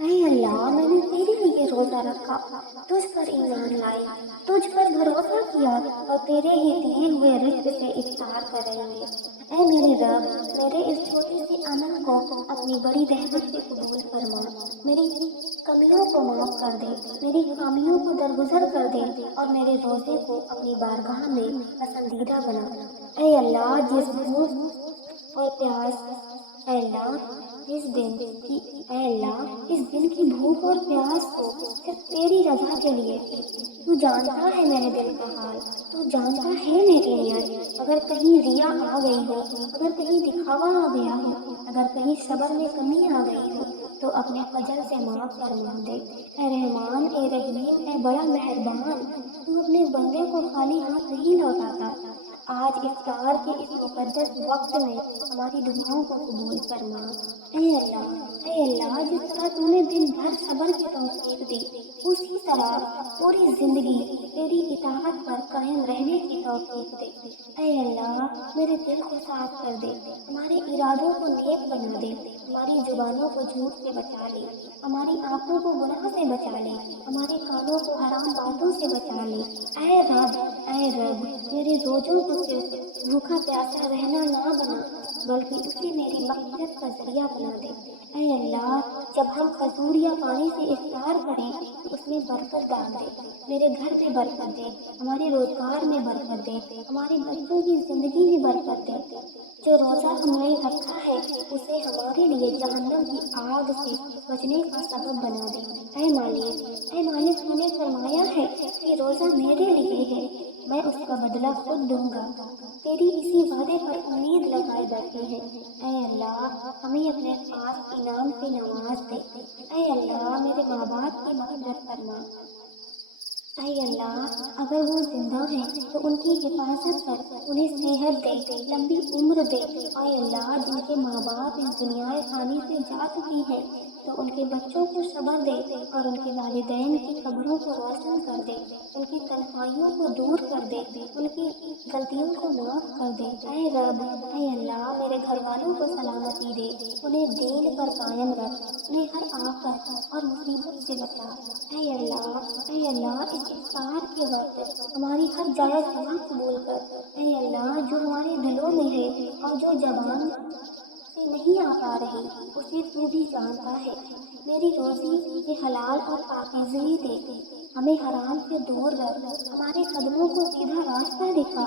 اے اللہ، میں نے تیرے لیے روزہ رکھا، تجھ پر ایمان لائی، تجھ پر بھروسہ کیا اور تیرے ہی دیے ہوئے رزق سے افطار کریں گے۔ اے میرے رب، میرے اس چھوٹے سے عمل کو اپنی بڑی رحمت سے قبول فرما، میری کمیوں کو معاف کر دے، میری خامیوں کو درگزر کر دے اور میرے روزے کو اپنی بارگاہ میں پسندیدہ بنا۔ اے اللہ، جس بھوک اور پیاس اے اللہ جس دن کی اے اللہ اس دن کی بھوک اور پیاس کو صرف تیری رضا کے لیے تھی۔ تو جانتا ہے میرے دل کا حال، تو جانتا ہے میری نیت۔ اگر کہیں ریا آ گئی ہو، اگر کہیں دکھاوا آ گیا ہو، اگر کہیں صبر میں کمی آ گئی ہو تو اپنے فضل سے معاف فرما دے۔ اے رحمان، اے رحیم، اے بڑا مہربان، تو اپنے بندے کو خالی ہاتھ نہیں لوٹاتا۔ آج افطار کے اس مقدس وقت میں ہماری دعاؤں کو قبول فرما۔ اے اللہ، جس طرح تو نے دن بھر صبر کی توفیق دی، اسی طرح پوری زندگی تیری اطاعت پر قائم رہنے کی توفیق دے۔ اے اللہ، میرے دل کو صاف کر دے، ہمارے ارادوں کو نیک بنا دے، ہماری زبانوں کو جھوٹ سے بچا لے، ہماری آنکھوں کو گناہ سے بچا لے، ہمارے کانوں کو حرام باتوں سے بچا لے۔ اے رب، میرے روزوں کو صرف بھوکا پیاسا رہنا نہ بنا، بلکہ اسے میری مغفرت کا ذریعہ بنا دے۔ اے اللہ، جب ہم کھجور یا پانی سے افطار کریں تو اس میں برکت ڈال دے، میرے گھر میں برکت دے، ہمارے روزگار میں برکت دے، ہمارے بچوں کی زندگی میں برکت دے۔ جو روزہ ہم نے رکھا ہے اسے ہمارے لیے جہنم کی آگ سے بچنے کا سبب بنا دے۔ اے مالک، تو نے فرمایا ہے کہ روزہ میرے لیے ہے، میں اس کا بدلہ خود دوں گا۔ تیری اسی وعدے پر امید لگائے بیٹھے ہیں۔ اے اللہ، ہمیں اپنے خاص انعام سے نواز دے۔ اے اللہ، میرے ماں باپ کی مغفرت فرما۔ اے اللہ، اگر وہ زندہ ہیں تو ان کی حفاظت کر، انہیں صحت دے، لمبی عمر دے۔ اے اللہ، جن کے ماں باپ اس دنیا فانی سے جا چکی ہیں تو ان کے بچوں کو صبر دے اور ان کے والدین کی قبروں کو روشن کر دے، ان کی تنہائیوں کو دور کر دے، ان کی غلطیوں کو معاف کر دے۔ اے رب، اے اللہ، میرے گھر والوں کو سلامتی دے، انہیں دین پر قائم رکھ، انہیں ہر آفت اور مصیبت سے بچا۔ اے اللہ، اس افطار کے وقت ہماری ہر جائز دعا قبول کر۔ اے اللہ، جو ہمارے دلوں میں ہے اور جو زبان سے نہیں آ پا رہی اسے تو بھی جانتا ہے۔ میری روزی سے حلال اور پاکیزگی دے، ہمیں حرام سے دور رکھ، ہمارے قدموں کو سیدھا راستہ دکھا،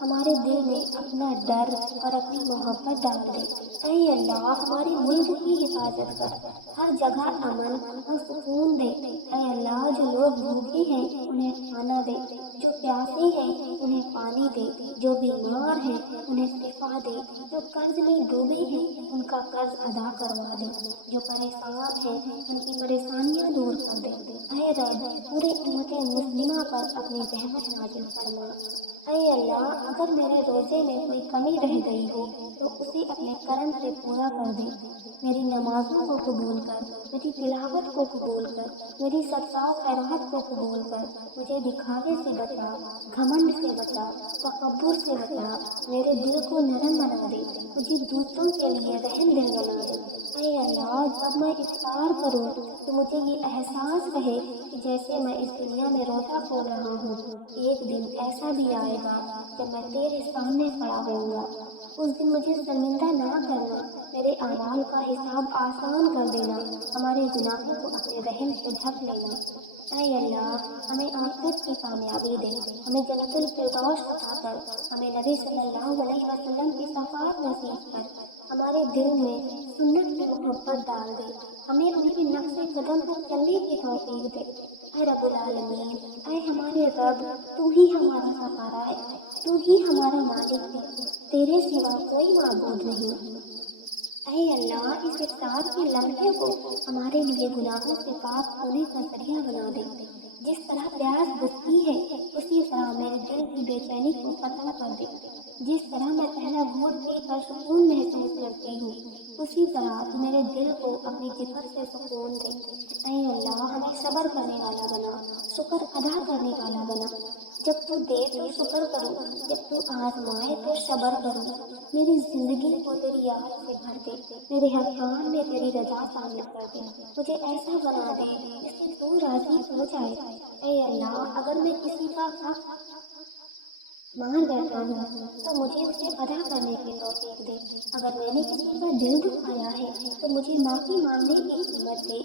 ہمارے دل میں اپنا ڈر اور اپنی محبت ڈال دے۔ اے اللہ، ہمارے ملک کی حفاظت کر، ہر جگہ امن اور سکون دے۔ اے اللہ، جو لوگ بھوکے ہیں انہیں کھانا دے، جو پیاسے ہیں انہیں پانی دے، جو بیمار ہیں انہیں شفا دے، جو قرض میں ڈوبے ہیں ان کا قرض ادا کروا دے، جو پریشان ہیں ان کی پریشانیاں دور کر دے۔ اے رب، پورے امت مسلمہ پر اپنی رحمت نازل فرما۔ اے اللہ، اگر میرے روزے میں کوئی کمی رہ گئی ہو تو اسے اپنے کرم سے پورا کر دے۔ میری نمازوں کو قبول کر، میری تلاوت کو قبول کر، میری صدقہ و خیرات کو قبول کر، مجھے دکھاوے سے بچا، گھمنڈ سے بچا، تکبر سے بچا، میرے دل کو نرم بنا دے، مجھے دوسروں کے لیے رحم دل بنا دے۔ اے اللہ، جب میں افطار کروں تو مجھے یہ احساس رہے کہ جیسے میں اس دنیا میں روزہ کھول رہا ہوں، ایک دن ایسا بھی آئے گا جب میں تیرے سامنے کھڑا ہوں گا۔ اس دن مجھے شرمندہ نہ کرنا، میرے اعمال کا حساب آسان کر دینا، ہمارے گناہوں کو اپنے رحم سے ڈھک لینا۔ اے اللہ، ہمیں آخرت کی کامیابی دے، ہمیں جنت الفردوس عطا کر، ہمیں نبی صلی اللہ علیہ وسلم کی شفاعت نصیب کر، ہمارے دل میں سنت کی محبت ڈال دے، ہمیں ان کے نقش قدم پر چلنے کی توفیق دے۔ اے رب العالمین، اے ہمارے رب، تو ہی ہمارا سہارا ہے، تو ہی ہمارا مالک ہے، تیرے سوا کوئی معبود نہیں۔ اے اللہ، اس افطار کے لمحے کو ہمارے لیے گناہوں سے پاک ہونے کا ذریعہ بنا دے۔ جس طرح پیاس بجھتی ہے اسی طرح میرے دل کی بے چینی کو ختم کر دے۔ جس طرح میں پہلا گھونٹ پی کر سکون محسوس کرتی ہوں اسی طرح تو میرے دل کو اپنی ذکر سے سکون دے۔ اے اللہ، ہمیں صبر کرنے والا بنا، شکر ادا کرنے والا بنا۔ جب تو دے تو شکر کروں، جب تو آزمائے تو صبر کروں۔ میری زندگی کو تیری یاد سے بھر دے، میرے ہر کام میں تیری رضا شامل کر دے، مجھے ایسا بنا دے جس سے تو راضی ہو جائے۔ اے اللہ، اگر میں کسی کا حق مار بیٹھا ہوں تو مجھے اسے ادا کرنے کی توفیق دے، اگر میں نے کسی کا دل دکھایا ہے تو مجھے معافی مانگنے کی ہمت دے،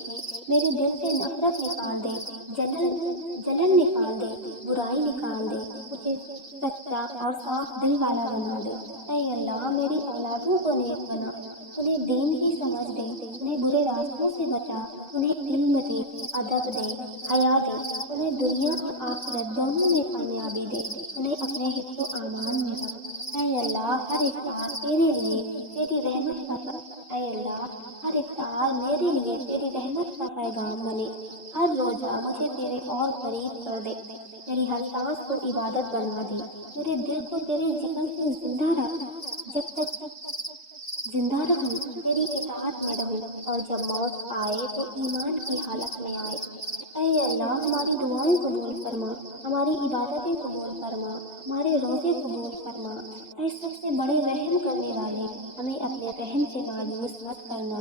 میرے دل سے نفرت نکال دے، جلن نکال دے، برائی نکال دے، مجھے سچا اور صاف دل والا بنا دے۔ اے اللہ، میری اولادوں کو نیک بنا، انہیں دین کی سمجھ دے، انہیں برے راستوں سے بچا، انہیں علم دے، ادب دے، حیا دے، انہیں دنیا اور آخرت دونوں میں کامیابی دے، انہیں اپنے حفظ و امان میں رکھ۔ اے اللہ، ہر افطار تیرے لیے تیری رحمت کا اے اللہ، ہر افطار میرے لیے تیری رحمت کا پیغام بنے، ہر روزہ مجھے تیرے اور قریب کر دے، میری ہر سانس کو عبادت بنا دے، میرے دل کو تیرے ذکر سے زندہ رکھ، جب تک زندہ رہوں تیری اطاعت میں رہوں، اور جب موت آئے تو ایمان کی حالت میں آئے۔ اے اللہ، ہماری دعائیں قبول فرما، ہماری عبادتیں قبول فرما، ہمارے روزے قبول فرما۔ اے سب سے بڑے رحم کرنے والے، ہمیں اپنے رحم سے مایوس مت کرنا۔